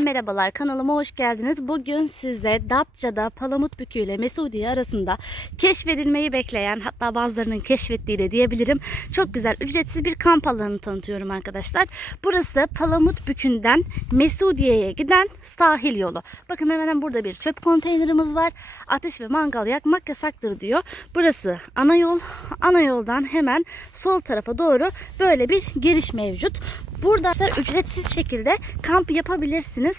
Yeniden merhabalar kanalıma hoş geldiniz. Bugün size Datça'da Palamutbükü ile Mesudiye arasında keşfedilmeyi bekleyen hatta bazılarının keşfettiği de diyebilirim. Çok güzel ücretsiz bir kamp alanını tanıtıyorum arkadaşlar. Burası Palamutbükü'nden Mesudiye'ye giden sahil yolu. Bakın hemen burada bir çöp konteynerimiz var. Ateş ve mangal yakmak yasaktır diyor. Burası ana yol. Ana yoldan hemen sol tarafa doğru böyle bir giriş mevcut. Burada ücretsiz şekilde kamp yapabilirsiniz.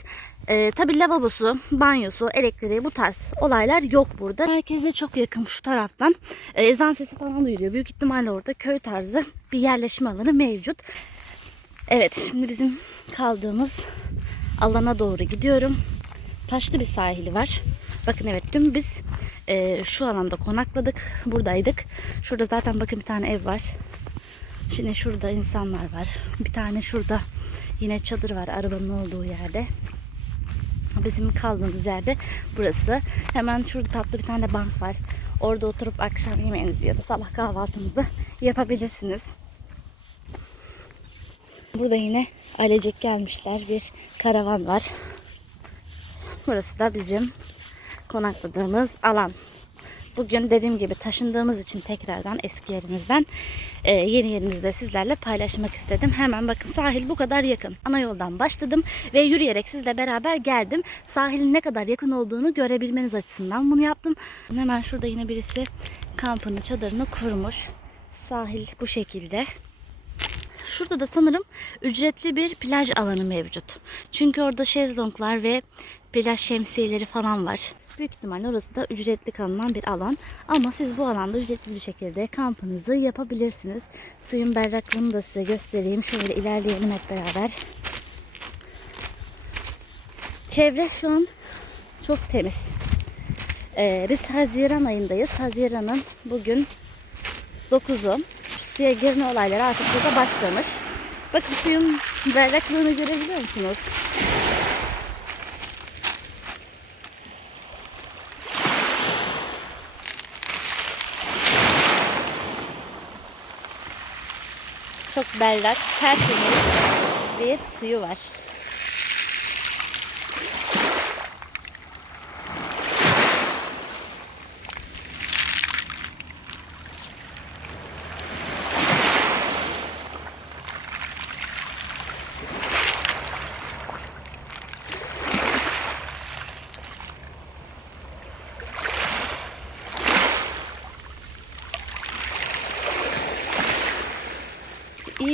Ee, tabii lavabosu, banyosu, elektriği bu tarz olaylar yok burada. Merkeze çok yakın şu taraftan. Ee, ezan sesi falan duyuluyor. Büyük ihtimalle orada köy tarzı bir yerleşme alanı mevcut. Evet şimdi bizim kaldığımız alana doğru gidiyorum. Taşlı bir sahili var. Bakın evet dün biz e, şu alanda konakladık. Buradaydık. Şurada zaten bakın bir tane ev var. Şimdi şurada insanlar var. Bir tane şurada yine çadır var arabanın olduğu yerde. Bizim kaldığımız yerde burası. Hemen şurada tatlı bir tane bank var. Orada oturup akşam yemeğinizi ya da sabah kahvaltınızı yapabilirsiniz. Burada yine ailecek gelmişler. Bir karavan var. Burası da bizim konakladığımız alan. Bugün dediğim gibi taşındığımız için tekrardan eski yerimizden e, yeni yerimizi de sizlerle paylaşmak istedim. Hemen bakın sahil bu kadar yakın. Ana yoldan başladım ve yürüyerek sizle beraber geldim. Sahilin ne kadar yakın olduğunu görebilmeniz açısından bunu yaptım. Hemen şurada yine birisi kampını, çadırını kurmuş. Sahil bu şekilde. Şurada da sanırım ücretli bir plaj alanı mevcut. Çünkü orada şezlonglar ve plaj şemsiyeleri falan var. Büyük ihtimalle orası da ücretli kalınan bir alan. Ama siz bu alanda ücretsiz bir şekilde kampınızı yapabilirsiniz. Suyun berraklığını da size göstereyim. Şöyle ilerleyelim hep beraber. Çevre şu an çok temiz. Ee, biz Haziran ayındayız. Haziran'ın bugün 9'u. Suya girme olayları artık burada başlamış. Bakın suyun berraklığını görebiliyor musunuz? Çok berrak, tertemiz bir suyu var.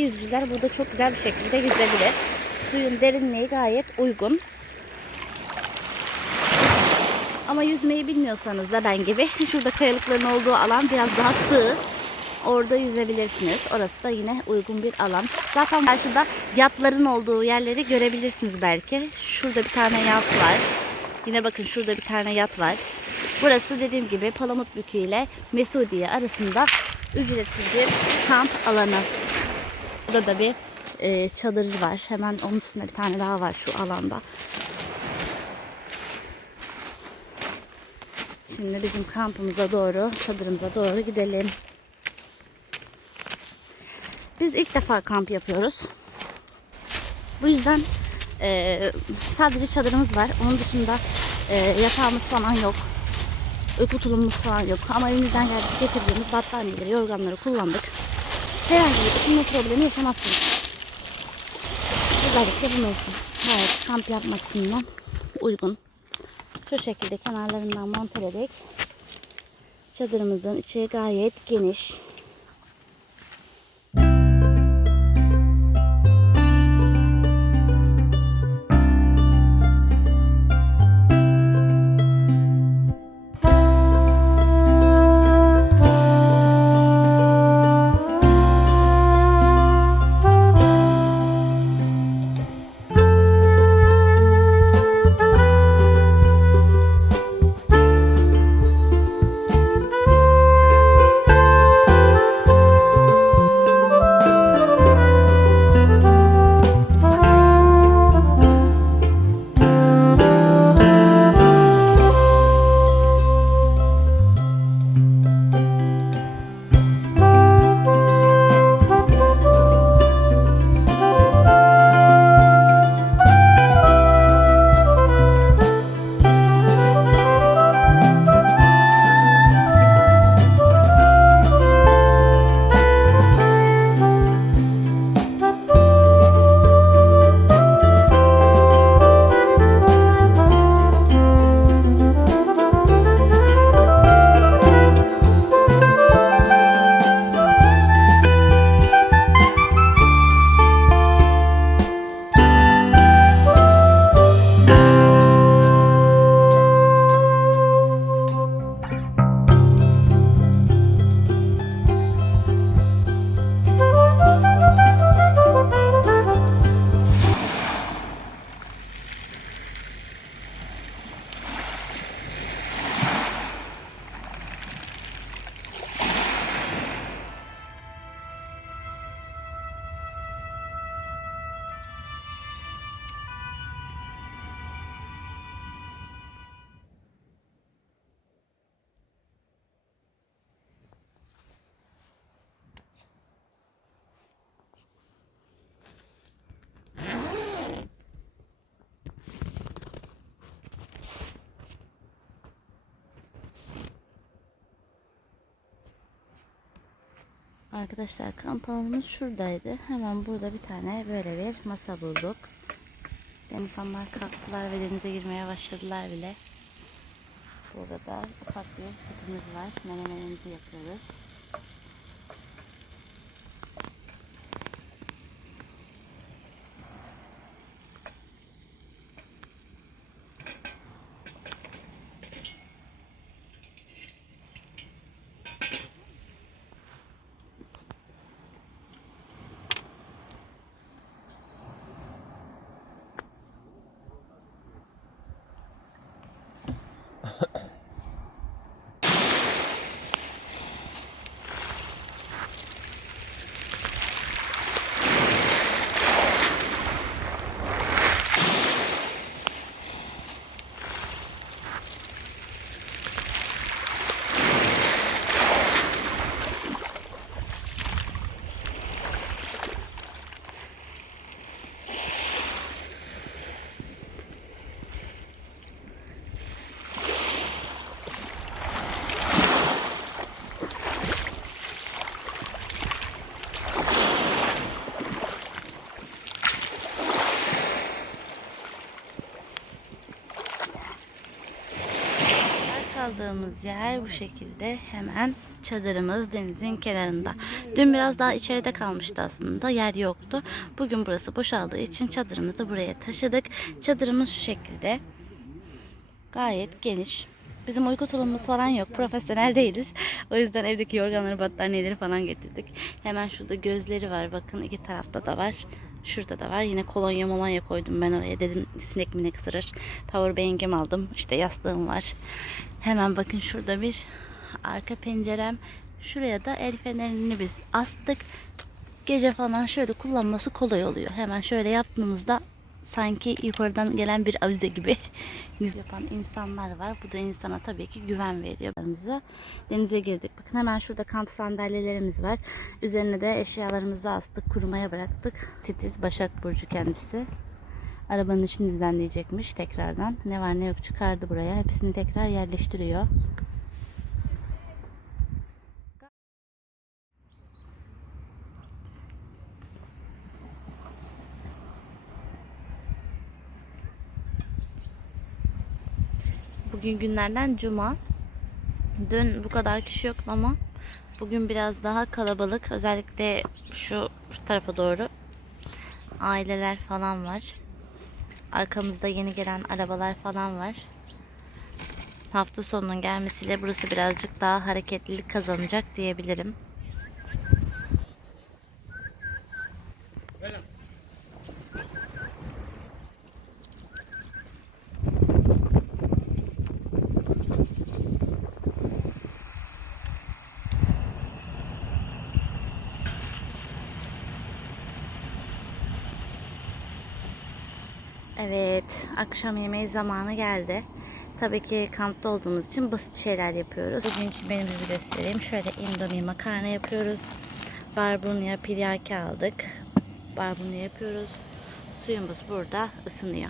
Yüzücüler burada çok güzel bir şekilde yüzebilir. Suyun derinliği gayet uygun. Ama yüzmeyi bilmiyorsanız da ben gibi şurada kayalıkların olduğu alan biraz daha sığ. Orada yüzebilirsiniz. Orası da yine uygun bir alan. Zaten karşıda yatların olduğu yerleri görebilirsiniz belki. Şurada bir tane yat var. Yine bakın şurada bir tane yat var. Burası dediğim gibi Palamutbükü ile Mesudiye arasında ücretsiz bir kamp alanı. Burada da bir e, çadır var. Hemen onun üstünde bir tane daha var şu alanda. Şimdi bizim kampımıza doğru, çadırımıza doğru gidelim. Biz ilk defa kamp yapıyoruz. Bu yüzden e, sadece çadırımız var. Onun dışında e, yatağımız falan yok. Uyku tulumumuz falan yok. Ama elimizden geldi getirdiğimiz battaniyeleri, yorganları kullandık herhangi bir ısınma problemi yaşamazsınız. Özellikle bu mevsim. Gayet kamp yapmak açısından uygun. Şu şekilde kenarlarından monteledik. Çadırımızın içi gayet geniş. Arkadaşlar kamp alanımız şuradaydı. Hemen burada bir tane böyle bir masa bulduk. İnsanlar kalktılar ve denize girmeye başladılar bile. Burada da ufak bir sütümüz var. Menemenimizi yapıyoruz. Kaldığımız yer bu şekilde hemen çadırımız denizin kenarında. Dün biraz daha içeride kalmıştı aslında yer yoktu. Bugün burası boşaldığı için çadırımızı buraya taşıdık. Çadırımız şu şekilde gayet geniş. Bizim uyku tulumumuz falan yok. Profesyonel değiliz. O yüzden evdeki yorganları, battaniyeleri falan getirdik. Hemen şurada gözleri var. Bakın iki tarafta da var. Şurada da var. Yine kolonya molonya koydum ben oraya. Dedim sinek minek ısırır. Powerbank'imi aldım. İşte yastığım var. Hemen bakın şurada bir arka pencerem. Şuraya da el fenerini biz astık. Gece falan şöyle kullanması kolay oluyor. Hemen şöyle yaptığımızda sanki yukarıdan gelen bir avize gibi yapan insanlar var. Bu da insana tabii ki güven veriyor. Denize girdik. Bakın hemen şurada kamp sandalyelerimiz var. Üzerine de eşyalarımızı astık. Kurumaya bıraktık. Titiz Başak Burcu kendisi. Arabanın içini düzenleyecekmiş tekrardan. Ne var ne yok çıkardı buraya. Hepsini tekrar yerleştiriyor. Bugün günlerden cuma. Dün bu kadar kişi yoktu ama bugün biraz daha kalabalık. Özellikle şu, şu tarafa doğru aileler falan var. Arkamızda yeni gelen arabalar falan var. Hafta sonunun gelmesiyle burası birazcık daha hareketlilik kazanacak diyebilirim. Evet, akşam yemeği zamanı geldi. Tabii ki kampta olduğumuz için basit şeyler yapıyoruz. Bugünkü menümüzü göstereyim. Şöyle indomie makarna yapıyoruz. Barbunya piryaki aldık. Barbunya yapıyoruz. Suyumuz burada ısınıyor.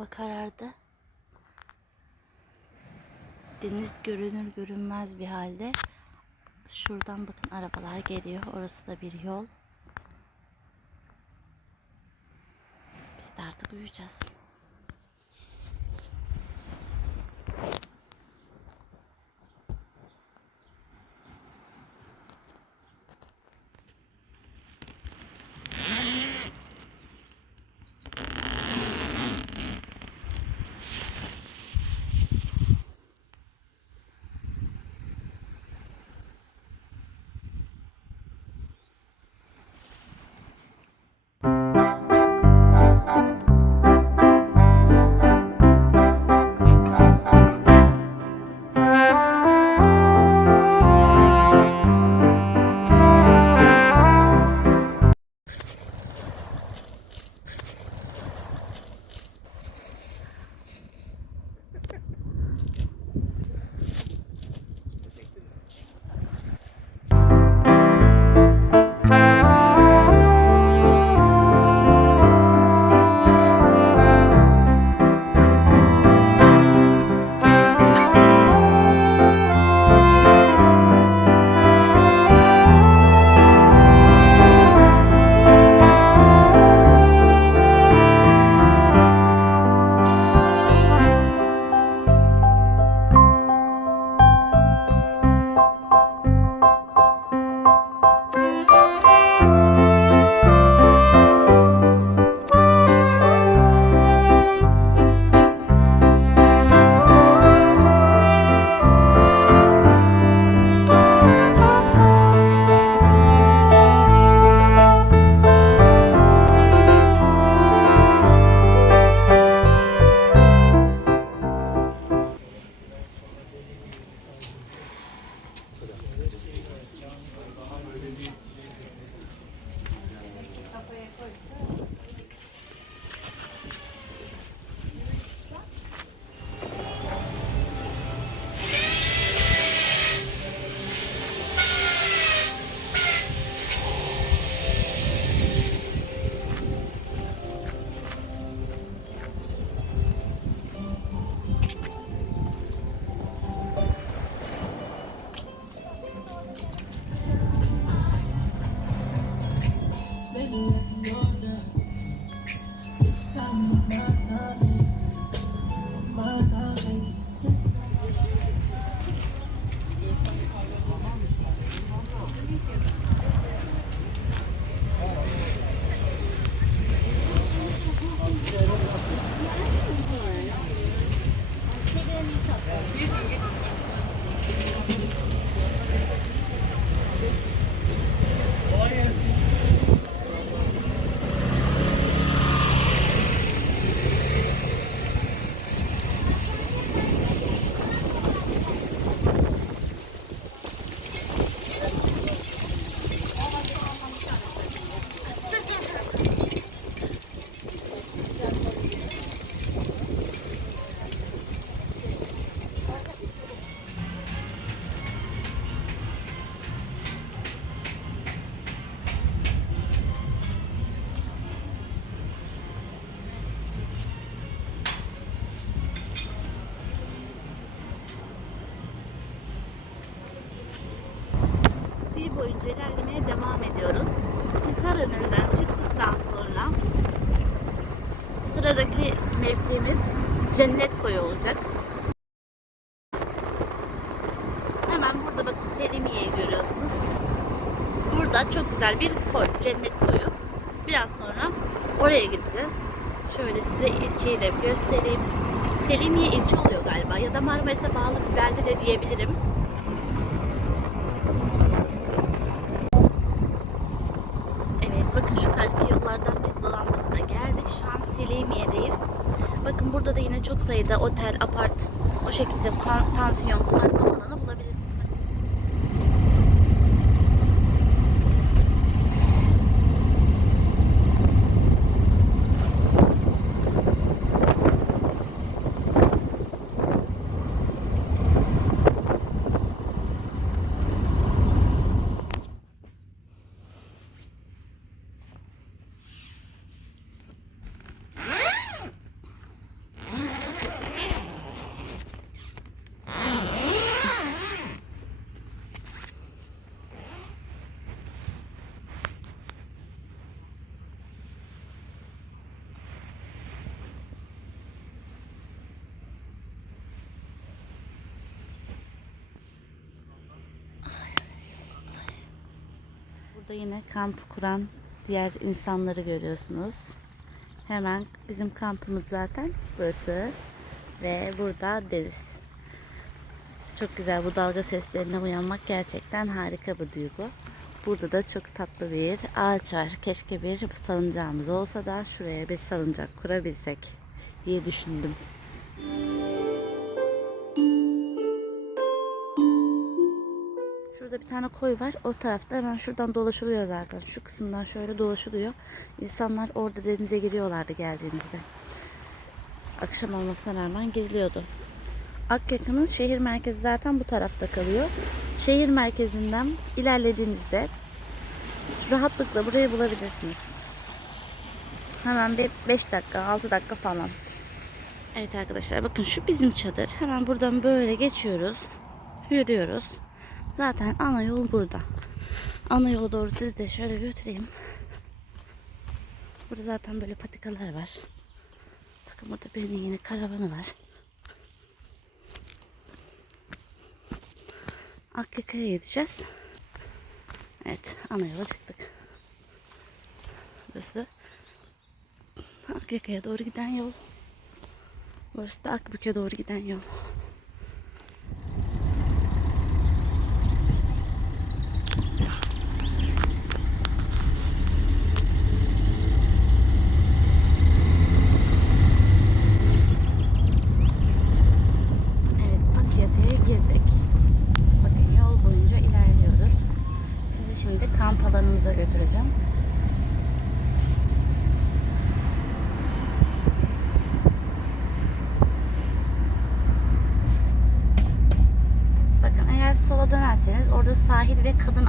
Hava karardı. Deniz görünür görünmez bir halde. Şuradan bakın arabalar geliyor. Orası da bir yol. Biz de artık uyuyacağız. Boyunca ilerlemeye devam ediyoruz. Hisar önünden çıktıktan sonra sıradaki mevkimiz Cennet Koyu olacak. Hemen burada bakın Selimiye'yi görüyorsunuz. Burada çok güzel bir koy, Cennet Koyu. Biraz sonra oraya gideceğiz. Şöyle size ilçeyi de göstereyim. Selimiye ilçe oluyor galiba ya da Marmaris'e bağlı bir belde de diyebilirim. Burada yine kamp kuran diğer insanları görüyorsunuz. Hemen bizim kampımız zaten burası. Ve burada deniz. Çok güzel bu dalga seslerine uyanmak gerçekten harika bir duygu. Burada da çok tatlı bir ağaç var. Keşke bir salıncağımız olsa da şuraya bir salıncak kurabilsek diye düşündüm. Şurada tane koy var. O tarafta hemen şuradan dolaşılıyor zaten. Şu kısımdan şöyle dolaşılıyor. İnsanlar orada denize giriyorlardı geldiğimizde. Akşam olmasına rağmen giriliyordu. Akyaka'nın şehir merkezi zaten bu tarafta kalıyor. Şehir merkezinden ilerlediğinizde rahatlıkla burayı bulabilirsiniz. Hemen bir 5 dakika, 6 dakika falan. Evet arkadaşlar bakın şu bizim çadır. Hemen buradan böyle geçiyoruz. Yürüyoruz. Zaten ana yol burada. Ana yola doğru sizi de şöyle götüreyim. Burada zaten böyle patikalar var. Bakın burada birinin yine karavanı var. Akyaka'ya gideceğiz. Evet ana yola çıktık. Burası Akyaka'ya doğru giden yol. Burası da Akbük'e doğru giden yol. Evet Akyaka'ya girdik. Bakın yol boyunca ilerliyoruz. Sizi şimdi kamp alanımıza götüreceğim. Bakın eğer sola dönerseniz orada sahil ve kadın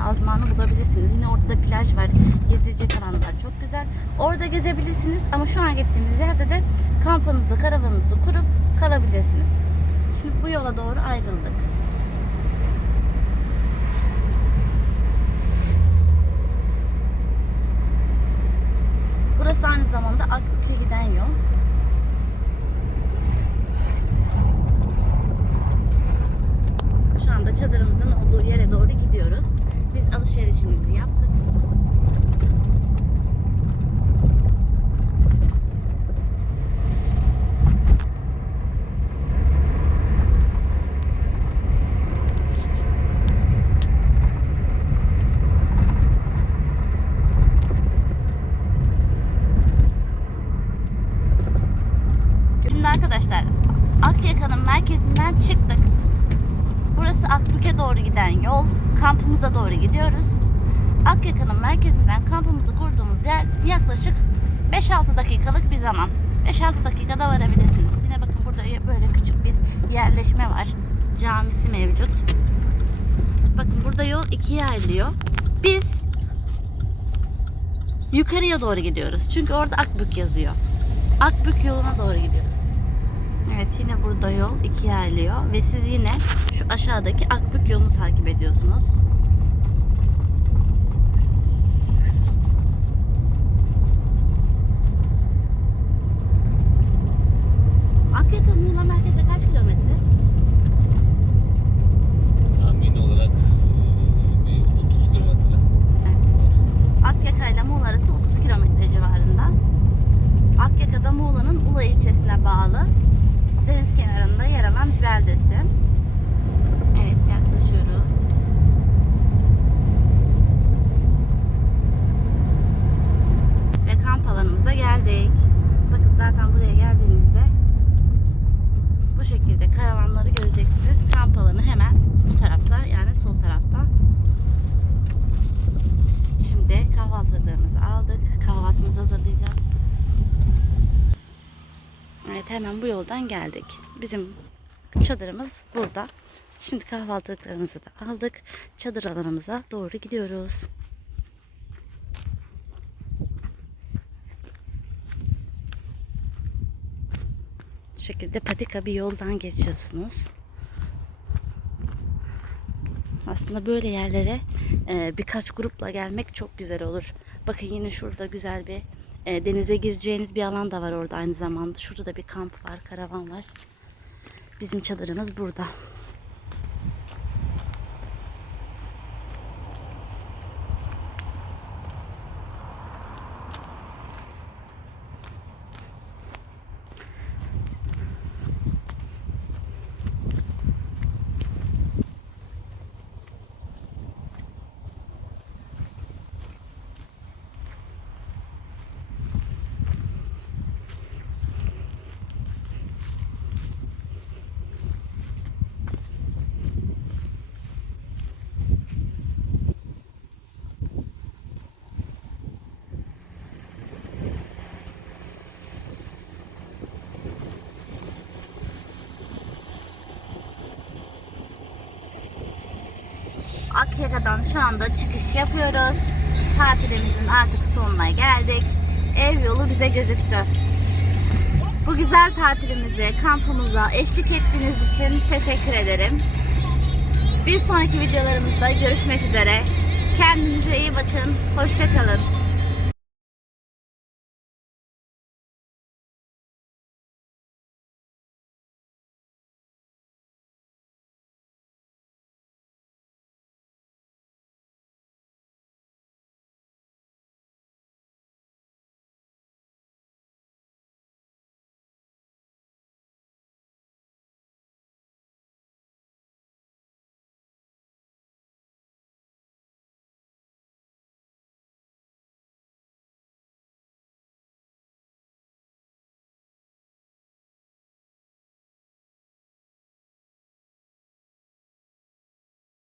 azmanı bulabilirsiniz. Yine orada da plaj var. Gezilecek alanlar çok güzel. Orada gezebilirsiniz ama şu an gittiğimiz yerde de kampınızı, karavanınızı kurup kalabilirsiniz. Şimdi bu yola doğru ayrıldık. Burası aynı zamanda Akbük'e giden yol. Şu anda çadırımızın olduğu yere doğru gidiyoruz. Biz alışverişimizi yaptık. Şimdi arkadaşlar Akyaka'nın merkezinden çıktık. Burası Akbük'e doğru giden yol. Kampımıza doğru gidiyoruz. Akyaka'nın merkezinden kampımızı kurduğumuz yer yaklaşık 5-6 dakikalık bir zaman. 5-6 dakikada varabilirsiniz. Yine bakın burada böyle küçük bir yerleşme var. Camisi mevcut. Bakın burada yol ikiye ayrılıyor. Biz yukarıya doğru gidiyoruz. Çünkü orada Akbük yazıyor. Akbük yoluna doğru gidiyoruz. Evet yine burada yol ikiye ayrılıyor ve siz yine şu aşağıdaki Akbük yolunu takip ediyorsunuz. Akyaka Muğla merkeze kaç kilometre? Tahmini olarak eee, bir 30 kilometre. Evet. Akyaka ile Muğla arası 30 kilometre civarında. Akyaka da Muğla'nın Ula ilçesine bağlı. Deniz kenarında yer alan bir beldesi. Evet yaklaşıyoruz. Ve kamp alanımıza geldik. Bakın zaten buraya geldiğinizde bu şekilde karavanları göreceksiniz. Kamp alanı hemen bu tarafta yani sol tarafta. Şimdi kahvaltılarımızı aldık. Kahvaltımızı hazırlayacağız. Evet hemen bu yoldan geldik. Bizim çadırımız burada. Şimdi kahvaltılıklarımızı da aldık. Çadır alanımıza doğru gidiyoruz. Şu şekilde patika bir yoldan geçiyorsunuz. Aslında böyle yerlere e, birkaç grupla gelmek çok güzel olur. Bakın yine şurada güzel bir e, denize gireceğiniz bir alan da var orada aynı zamanda. Şurada da bir kamp var, karavan var. Bizim çadırımız burada. Akyaka'dan şu anda çıkış yapıyoruz. Tatilimizin artık sonuna geldik. Ev yolu bize gözüktü. Bu güzel tatilimize, kampımıza eşlik ettiğiniz için teşekkür ederim. Bir sonraki videolarımızda görüşmek üzere. Kendinize iyi bakın. Hoşçakalın.